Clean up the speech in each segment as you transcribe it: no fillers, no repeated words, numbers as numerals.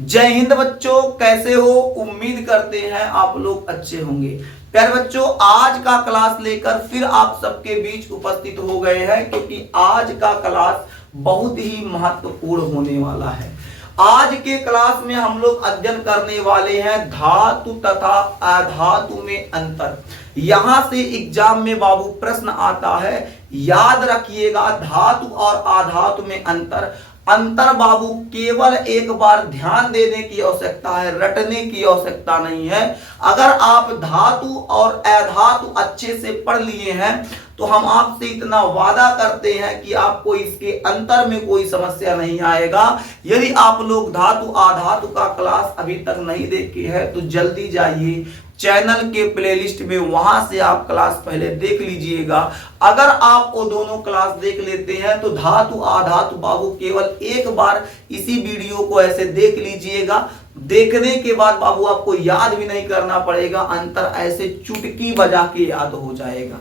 जय हिंद बच्चों, कैसे हो? उम्मीद करते हैं आप लोग अच्छे होंगे। प्यारे बच्चों, आज का क्लास लेकर फिर आप सबके बीच उपस्थित हो गए हैं, क्योंकि आज का क्लास बहुत ही महत्वपूर्ण होने वाला है। आज के क्लास में हम लोग अध्ययन करने वाले हैं धातु तथा अधातु में अंतर। यहां से एग्जाम में बाबू प्रश्न आता है, याद रखिएगा धातु और अधातु में अंतर। अंतर बाबू केवल एक बार ध्यान देने की आवश्यकता है, रटने की आवश्यकता नहीं है। अगर आप धातु और अधातु अच्छे से पढ़ लिए हैं तो हम आपसे इतना वादा करते हैं कि आपको इसके अंतर में कोई समस्या नहीं आएगा। यदि आप लोग धातु अधातु का क्लास अभी तक नहीं देखे हैं तो जल्दी जाइए चैनल के प्लेलिस्ट में, वहां से आप क्लास पहले देख लीजिएगा। अगर आप वो दोनों क्लास देख लेते हैं तो धातु अधातु बाबू केवल एक बार इसी वीडियो को ऐसे देख लीजिएगा। देखने के बाद बाबू आपको याद भी नहीं करना पड़ेगा, अंतर ऐसे चुटकी बजा के याद हो जाएगा।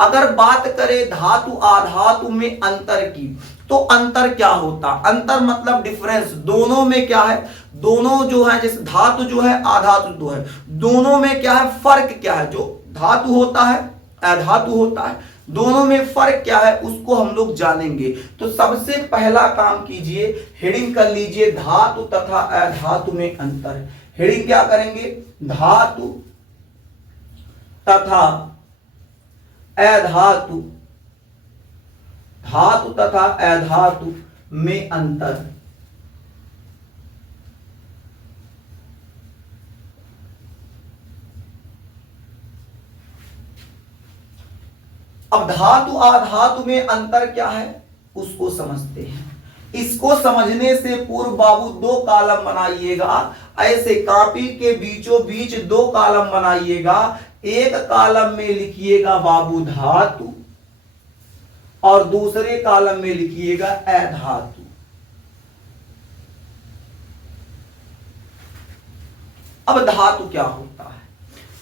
अगर बात करें धातु अधातु में अंतर की, तो अंतर क्या होता? अंतर मतलब डिफरेंस। दोनों में क्या है? दोनों जो है, जैसे धातु जो है अधातु जो है, दोनों में क्या है? फर्क क्या है? जो धातु होता है अधातु होता है, दोनों में फर्क क्या है उसको हम लोग जानेंगे। तो सबसे पहला काम कीजिए, हेडिंग कर लीजिए धातु तथा अधातु में अंतर। हेडिंग क्या करेंगे? धातु तथा अधातु, धातु तथा अधातु में अंतर। अब धातु अधातु में अंतर क्या है उसको समझते हैं। इसको समझने से पूर्व बाबू दो कॉलम बनाइएगा, ऐसे कॉपी के बीचों बीच दो कॉलम बनाइएगा। एक कॉलम में लिखिएगा बाबू धातु और दूसरे कॉलम में लिखिएगा अधातु। अब धातु क्या होता है?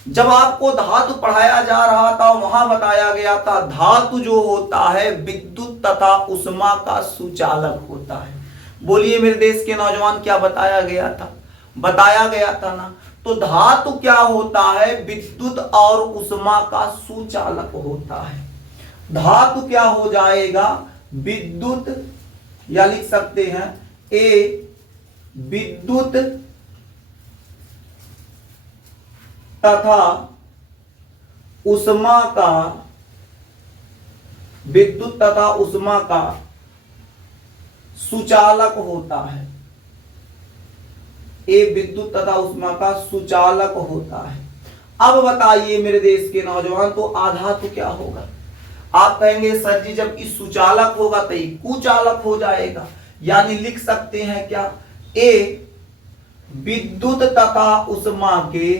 जब आपको धातु पढ़ाया जा रहा था वहां बताया गया था धातु जो होता है विद्युत तथा उष्मा का सुचालक होता है। बोलिए मेरे देश के नौजवान, क्या बताया गया था? बताया गया था ना। तो धातु क्या होता है? विद्युत और उष्मा का सुचालक होता है। धातु क्या हो जाएगा? विद्युत, या लिख सकते हैं ए विद्युत तथा उष्मा का, विद्युत तथा उष्मा का सुचालक होता है। ए विद्युत तथा उष्मा का सुचालक होता है। अब बताइए मेरे देश के नौजवान, तो आधातु क्या होगा? आप कहेंगे सर जी जब इस सुचालक होगा तो ये कुचालक हो जाएगा, यानी लिख सकते हैं क्या? ए विद्युत तथा उष्मा के,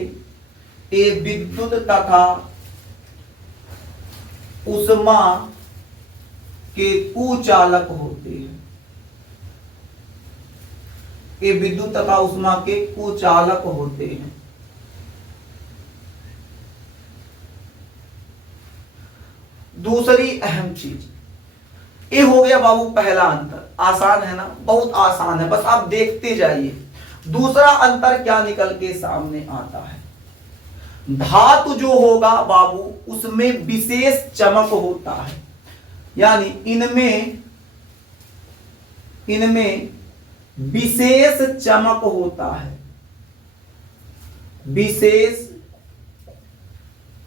ए विद्युत तथा उष्मा के कुचालक होते हैं। ये विद्युत तथा उष्मा के कुचालक होते हैं। दूसरी अहम चीज ये हो गया बाबू पहला अंतर। आसान है ना? बहुत आसान है, बस आप देखते जाइए। दूसरा अंतर क्या निकल के सामने आता है? धातु जो होगा बाबू उसमें विशेष चमक होता है, यानी इनमें विशेष चमक होता है, विशेष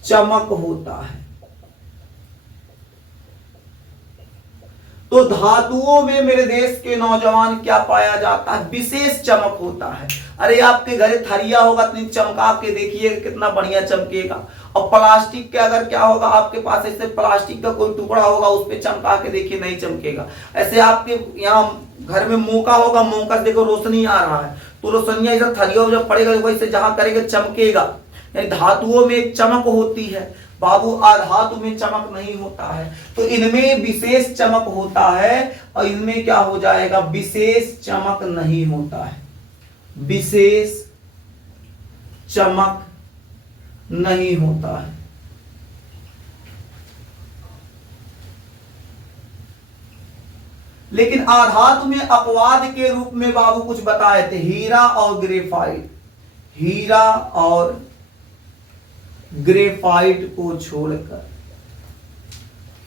चमक होता है। तो धातुओं में मेरे देश के नौजवान क्या पाया जाता है? विशेष चमक होता है। अरे आपके घरे थरिया होगा तो चमका के देखिए कितना बढ़िया चमकेगा। और प्लास्टिक के अगर क्या होगा, आपके पास ऐसे प्लास्टिक का कोई टुकड़ा होगा उस पर चमका के देखिए नहीं चमकेगा। ऐसे आपके यहाँ घर में मौका होगा, मौका देखो रोशनी आ रहा है तो रोशनिया इधर थरिया जब पड़ेगा वैसे जहां करेगा चमकेगा। यानी धातुओं में एक चमक होती है बाबू, अधातु में चमक नहीं होता है। तो इनमें विशेष चमक होता है और इनमें क्या हो जाएगा? विशेष चमक नहीं होता है, विशेष चमक नहीं होता है। लेकिन आधातु में अपवाद के रूप में बाबू कुछ बताए थे, हीरा और ग्रेफाइट। हीरा और ग्रेफाइट को छोड़कर,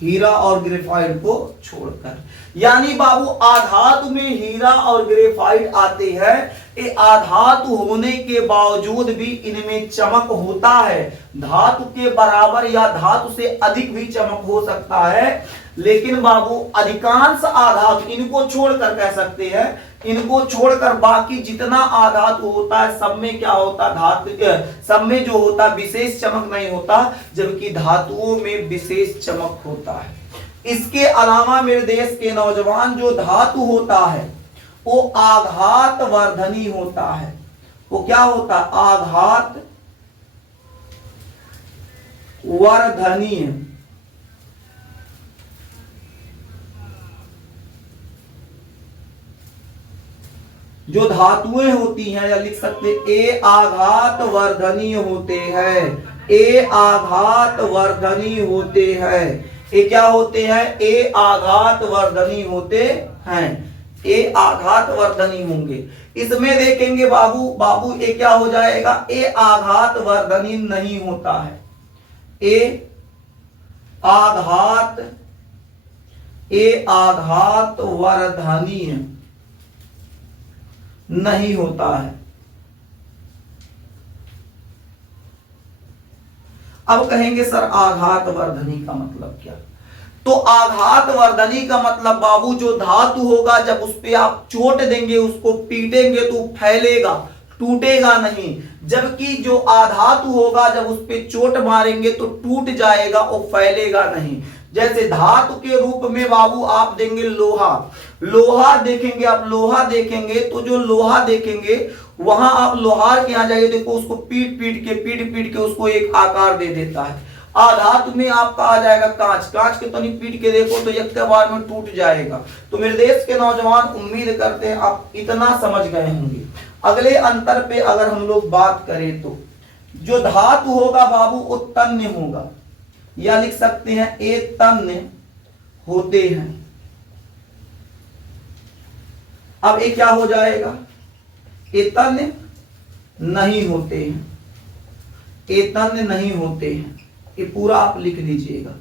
हीरा और ग्रेफाइट को छोड़कर, यानी बाबू आधातु में हीरा और ग्रेफाइट आते हैं। ये आधातु होने के बावजूद भी इनमें चमक होता है, धातु के बराबर या धातु से अधिक भी चमक हो सकता है। लेकिन बाबू अधिकांश आधातु, इनको छोड़कर कह सकते हैं, इनको छोड़कर बाकी जितना आधातु होता है सब में क्या होता है, धातु सब में जो होता है विशेष चमक नहीं होता, जबकि धातुओं में विशेष चमक होता है। इसके अलावा मेरे देश के नौजवान, जो धातु होता है वो आघात वर्धनी होता है। वो क्या होता है, आघात वर्धनीय। जो धातुएं होती हैं, या लिख सकते ए आघात वर्धनी होते हैं, ए आघात वर्धनी होते हैं। ये क्या होते हैं, ए आघात वर्धनी होते हैं, ए आघात वर्धनी होंगे। इसमें देखेंगे बाबू ये क्या हो जाएगा, ए आघात वर्धनी नहीं होता है, ए आघात वर्धनीय नहीं होता है। अब कहेंगे सर आघात वर्धनी का मतलब क्या, तो आघात वर्धनी का मतलब बाबू जो धातु होगा जब उस पे आप चोट देंगे, उसको पीटेंगे तो फैलेगा, टूटेगा नहीं। जबकि जो अधातु होगा जब उस पे चोट मारेंगे तो टूट जाएगा और फैलेगा नहीं। जैसे धातु के रूप में बाबू आप देंगे लोहा, लोहा देखेंगे आप, लोहा देखेंगे तो जो लोहा देखेंगे वहां आप लोहार के यहाँ जाइए, देखो उसको पीट पीट के उसको एक आकार दे देता है। आधातु में आपका आ जाएगा कांच, कांच के तो नहीं पीट के देखो तो एक बार में टूट जाएगा। तो मेरे देश के नौजवान उम्मीद करते हैं आप इतना समझ गए होंगे। अगले अंतर पे अगर हम लोग बात करें तो जो धातु होगा बाबू वो तन्य होगा, या लिख सकते हैं ए तन्य होते हैं। अब ये क्या हो जाएगा, ए तन्य नहीं होते हैं, ए तन्य नहीं होते हैं, ये पूरा आप लिख लीजिएगा।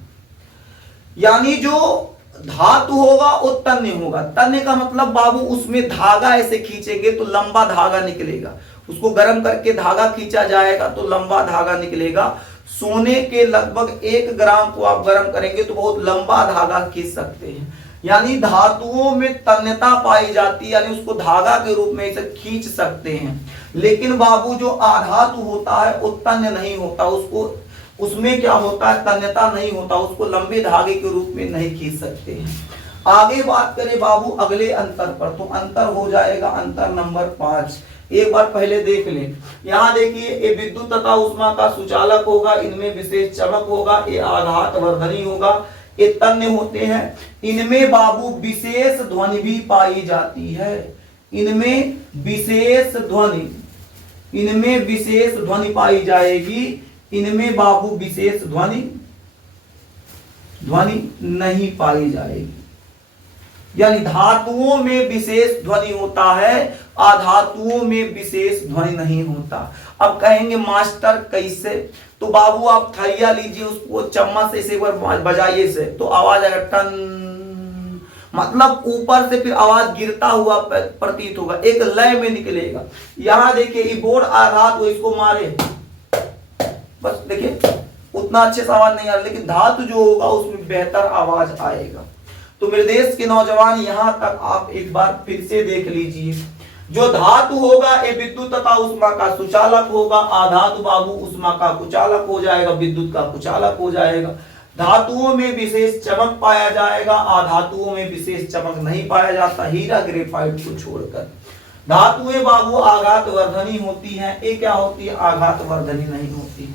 यानी जो धातु होगा वो तन्य होगा। तन्य का मतलब बाबू उसमें धागा ऐसे खींचेंगे तो लंबा धागा निकलेगा, उसको गर्म करके धागा खींचा जाएगा तो लंबा धागा निकलेगा। सोने के लगभग 1 ग्राम को आप गर्म करेंगे तो बहुत लंबा धागा खींच सकते हैं। यानी धातुओं में तन्यता पाई जाती है, यानी उसको धागा के रूप में इसे खींच सकते हैं। लेकिन बाबू जो आधातु होता है वो तन्य नहीं होता, उसको उसमें क्या होता है, तन्यता नहीं होता, उसको लंबे धागे के रूप में नहीं खींच सकते हैं। आगे बात करें बाबू अगले अंतर पर, तो अंतर हो जाएगा अंतर नंबर 5। एक बार पहले देख लें, यहाँ देखिए ये विद्युत तथा उष्मा का सुचालक होगा, इनमें विशेष चमक होगा, ये आघात वर्धनी होगा, ये तन्य होते हैं। इनमें बाबू विशेष ध्वनि भी पाई जाती है, इनमें विशेष ध्वनि पाई जाएगी। इनमें बाबू विशेष ध्वनि नहीं पाई जाएगी। यानी धातुओं में विशेष ध्वनि होता है, अधातुओं में विशेष ध्वनि नहीं होता। अब कहेंगे मास्टर कैसे, तो बाबू आप थरिया लीजिए, उसको चम्मच से एक बार बजाइए से तो आवाज आएगा टन, मतलब ऊपर से फिर आवाज गिरता हुआ प्रतीत होगा, एक लय में निकलेगा। यहां देखिए ये बोर्ड आघात, इसको मारे बस देखिए उतना अच्छे से आवाज नहीं आ रहा, लेकिन धातु जो होगा उसमें बेहतर आवाज आएगा। तो मेरे देश के नौजवान यहां तक आप एक बार फिर से देख लीजिए। जो धातु होगा ये विद्युत तथा उष्मा का सुचालक होगा, आधातु बाबू उष्मा का कुचालक हो जाएगा, विद्युत का कुचालक हो जाएगा। धातुओं में विशेष चमक पाया जाएगा, आधातुओं में विशेष चमक नहीं पाया जाता, हीरा ग्रेफाइट को छोड़कर। धातुएं बाबू आघात वर्धनी होती हैं, ये क्या होती है, आघात वर्धनी नहीं होती।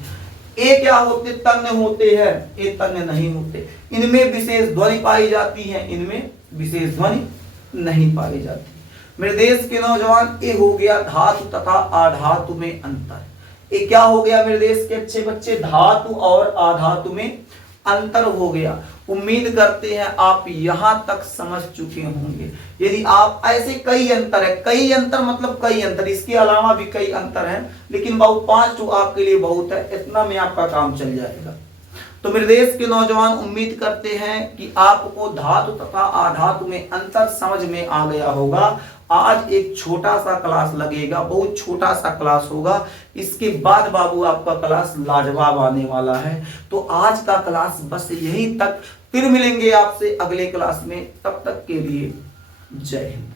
ये क्या होते, तन्य होते हैं, ये तन्य नहीं होते। इनमें विशेष ध्वनि पाई जाती है, इनमें विशेष ध्वनि नहीं पाई जाती। मेरे देश के नौजवान ये हो गया धातु तथा आधातु में अंतर। ये क्या हो गया मेरे देश के अच्छे बच्चे, धातु और आधातु में अंतर हो गया। उम्मीद करते हैं आप यहां तक समझ चुके होंगे। यदि आप ऐसे कई अंतर है, कई अंतर मतलब कई अंतर, इसके अलावा भी कई अंतर हैं, लेकिन बहुत 5 तो आपके लिए बहुत है, इतना में आपका काम चल जाएगा। तो मेरे देश के नौजवान, उम्मीद करते हैं कि आपको धातु तथा आधातु में अंतर समझ में आ गया होगा। आज एक छोटा सा क्लास लगेगा, बहुत छोटा सा क्लास होगा, इसके बाद बाबू आपका क्लास लाजवाब आने वाला है। तो आज का क्लास बस यहीं तक, फिर मिलेंगे आपसे अगले क्लास में, तब तक के लिए जय हिंद।